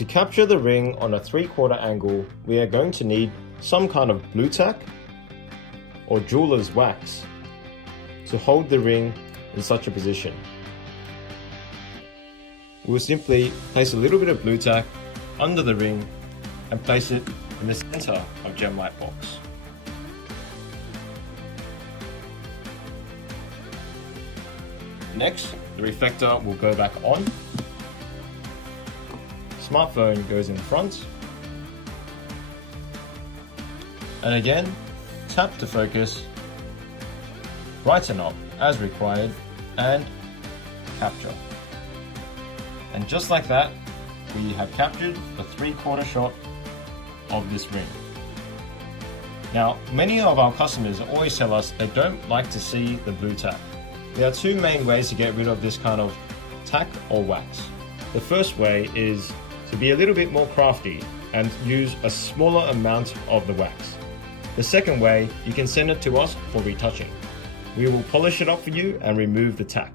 To capture the ring on a 3/4 angle, we are going to need some kind of blue tack or jeweler's wax to hold the ring in such a position. We'll simply place a little bit of blue tack under the ring and place it in the center of GemLightbox. Next, the reflector will go back on. Smartphone goes in front. And again, tap to focus, brighten up as required, and capture. And just like that, we have captured the 3/4 shot of this ring. Now, many of our customers always tell us they don't like to see the blue tack. There are two main ways to get rid of this kind of tack or wax. The first way is to be a little bit more crafty and use a smaller amount of the wax. The second way, you can send it to us for retouching. We will polish it up for you and remove the tack.